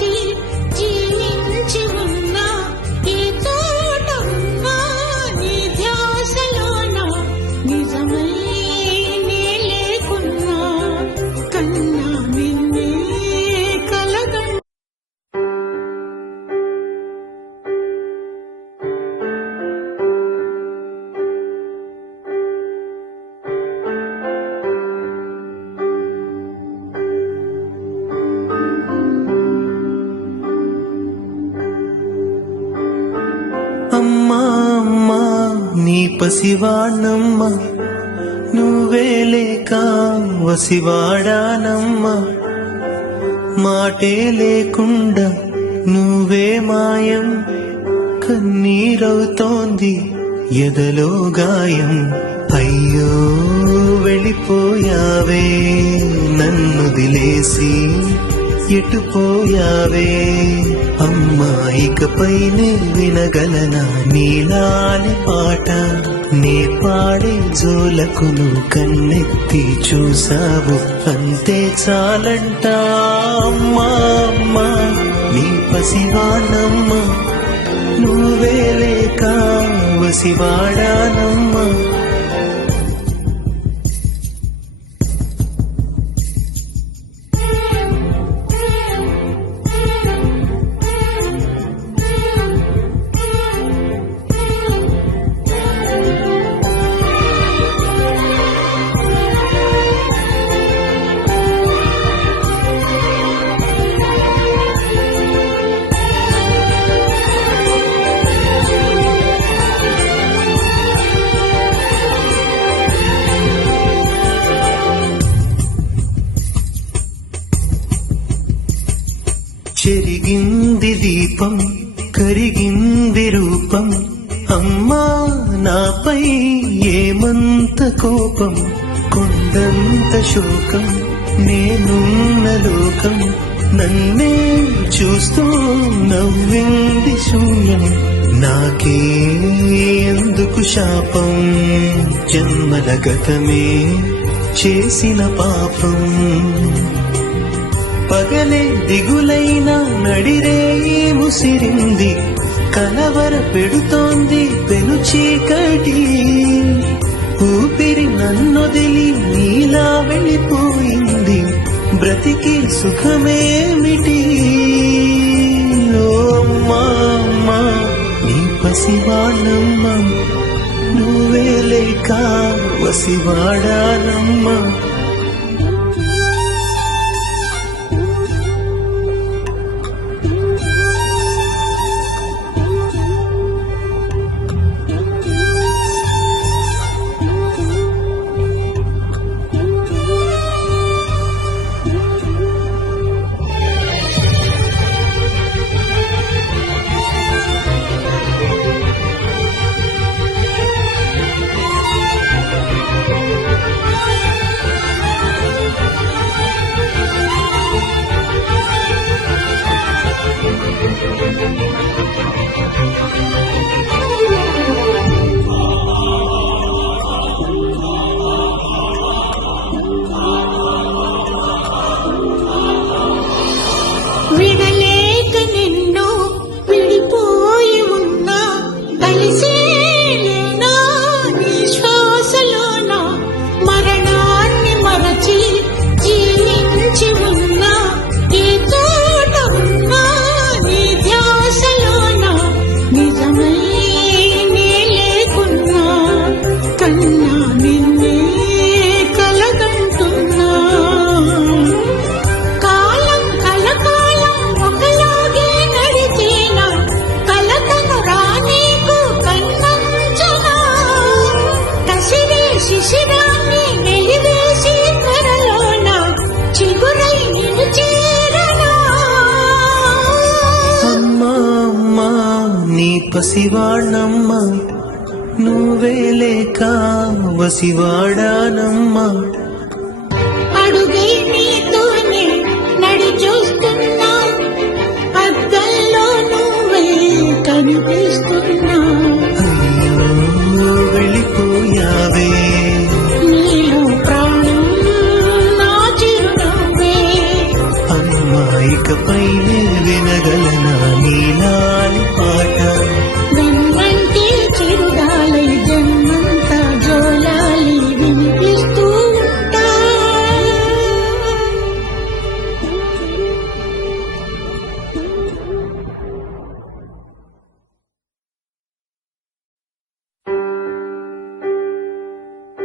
మరచి జీవించి ఉన్నా ఈ తోట ఉన్నా నీ ధ్యాసలోన నిజమై నే లేకున్నా కన్నా నిన్నే కలగంట. అమ్మా అమ్మా నీ పసివాణమ్మ నువ్వే లేక వసివాడానమ్మా మాటే లేకుండా నువ్వే మాయం కన్నీరవుతోంది ఎదలో గాయం అయ్యో వెళ్ళిపోయావే నన్ను దిలేసి ఎటుపోయావే అమ్మా ఇకపైనే వినగలనా నీలాలి పాట నే పాడే జోలకు నువ్వు కన్నెత్తి చూసావు అంతే చాలంట అమ్మా అమ్మా నీ పసివానమ్మ నువ్వే లేక వసివాడానమ్మా చెరిగింది దీపం కరిగింది రూపం అమ్మా నాపై ఏమంత కోపం కొండంత శోకం నేనున్న లోకం నన్నే చూస్తూ నవ్వింది శూన్యం నాకే ఎందుకు శాపం జన్మల గతమే చేసిన పాపం పగలే దిగులైన నడిరేయి ముసిరింది కలవర పెడుతోంది పెను చీకటి ఊపిరి నన్నొదిలి నీలా వెళ్ళిపోయింది బ్రతికి సుఖమేమిటి ఓ అమ్మా అమ్మా నీ పసివాణమ్మ నువ్వే లేక వసివాడానమ్మా విడలేక నిన్ను విడిపోయి ఉన్నా కలిసేనా నీ శ్వాసలోన మరణాన్ని మరచి జీవించి ఉన్నా ఈ తోట ఉన్నా నీ ధ్యాసలోన నిజమై నే లేకున్నా కన్నా నిన్నే కలగంటున్నా శిశిరాన్ని వెలివేసి త్వరలోన చిగురై నిన్ను చేరనా అమ్మా అమ్మా నీ పసివాణమ్మ నువ్వే లేక వసివాడానమ్మా